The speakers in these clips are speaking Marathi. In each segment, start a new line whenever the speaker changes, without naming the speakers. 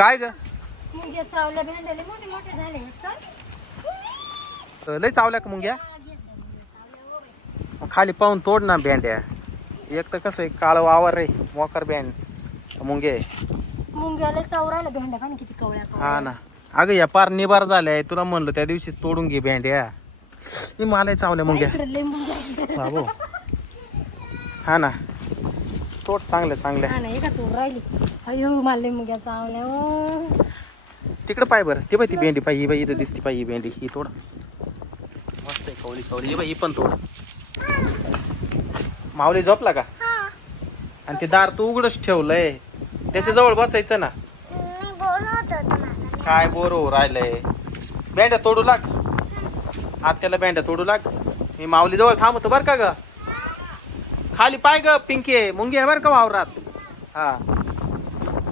काय
चावल्या
का मुंग्या खाली पाहून तोड ना भेंड्या एक तर कस काळ आवर रेकर भेंड मुंगे
भांड्या
हा ना अगं या पार निबार झाल्या तुला म्हणलं त्या दिवशीच तोडून घे भेंड्या मी या चावल्या मुंग्या हा ना तोड चांगल्या
चांगल्या मुग्या चांगल्या
तिकडे पाय ती ती भेंडी बाई इथं दिसती भेंडी ही तोड पाहिजे पण तोड माऊली झोपला का आणि ते दार तू उघडच ठेवलंय त्याच्या जवळ बसायचं ना काय बोर राहिलंय भेंड्या तोडू लाग आत्याला भेंड्या तोडू लाग मी मावली जवळ थांबतो बर का ग खाली पाय ग पिंके मुंगी आहे बर का वावरात हा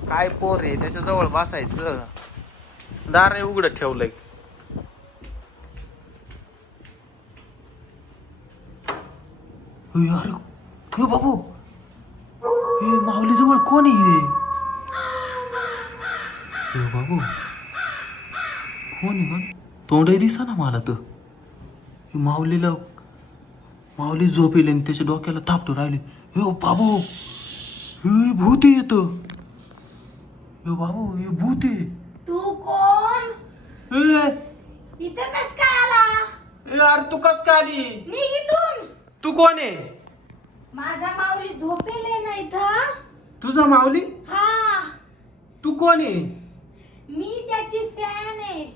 काय पोर आहे बसायचं दार नाही उघड ठेवलंय बाबू हे माऊली जवळ कोण आहे कोण तोंडही दिसा ना मला तर माऊलीला माऊली झोपेली आणि त्याच्या डोक्याला थापतो राहिले हे भूती येत ये बाबू ये भूत
तू कोण ए इथे कस काय आला
यार तू कस काय
मी इथून तू कोण आहे माझा माऊली झोपेले ना इथं तुझा माऊली हा तू कोण आहे मी त्याची फॅन आहे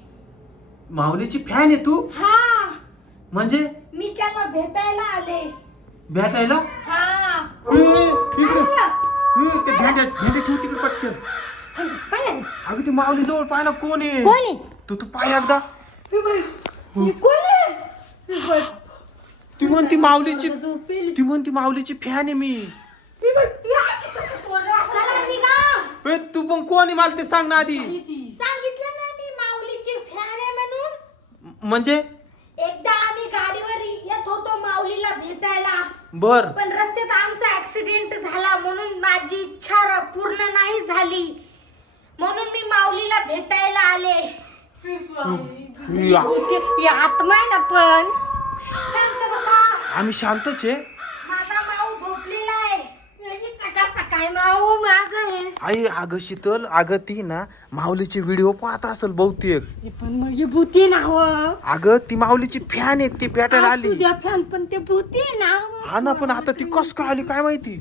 माऊलीची फॅन आहे तू हा म्हणजे
मी त्याला भेटायला आले भेटायला हा
ते भेट भेट ठेवते पटकन माऊली जवळ ना कोण आहे तू तू पाय ती म्हणती माऊलीची ती म्हणती माऊलीची फॅन आहे मी
ती
रहा
मालते सांग ना आधी
सांगितलं माऊलीची फॅन आहे म्हणून म्हणजे एकदा आम्ही गाडीवर येत होतो माऊलीला भेटायला बर पण रस्त्यात आमचा ऍक्सिडेंट झाला म्हणून माझी इच्छा पूर्ण नाही झाली म्हणून मी माऊलीला भेटायला
आले
आत्मा ना पण
आम्ही शांतच आहे
माझा माऊ झोपलेला आहे माऊ माझा
आई अग शीतल अग ती ना माऊलीचे व्हिडिओ पाहत असेल बहुतेक
पण मग भूती ना
अग ती माऊलीची फॅन आहे ती पॅटर्न आली
फॅन पण ते भूती ना
हा ना पण आता ती कस काय आली काय माहिती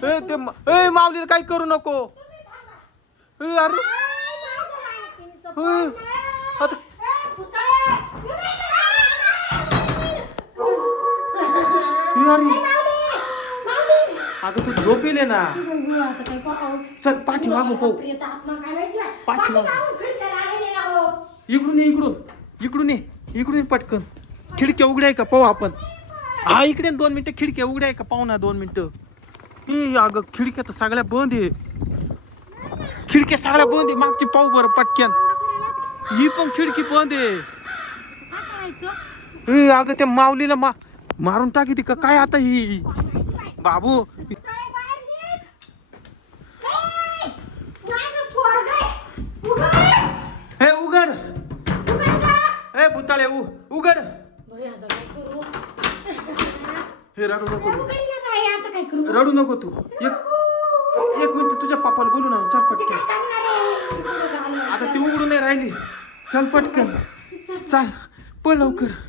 ते, ए ते ए काही करू नको अरे आता तू तू झोपेल ना चल पाठी पाहू ये इकडून इकडून ये इकडून पटकन खिडक्या उघड्या का पाहू आपण हा इकडे दोन मिनटं खिडक्या उघड्या का पाहू ना दोन मिनटं ना, ना, तो तो मा... ही अगं खिडक्या तर सगळ्या बंद खिडक्या सगळ्या बंद मागची पाऊ बरं पटक्यान ही पण खिडकी बंद आहे अगं त्या माऊलीला मा माउलीला बाबू हे उघड हे भूताळे उघड हे रा रडू नको तू एक एक मिनट तुझ्या पापाला बोलू ना चल केला आता ती नाही राहिली चल कर लवकर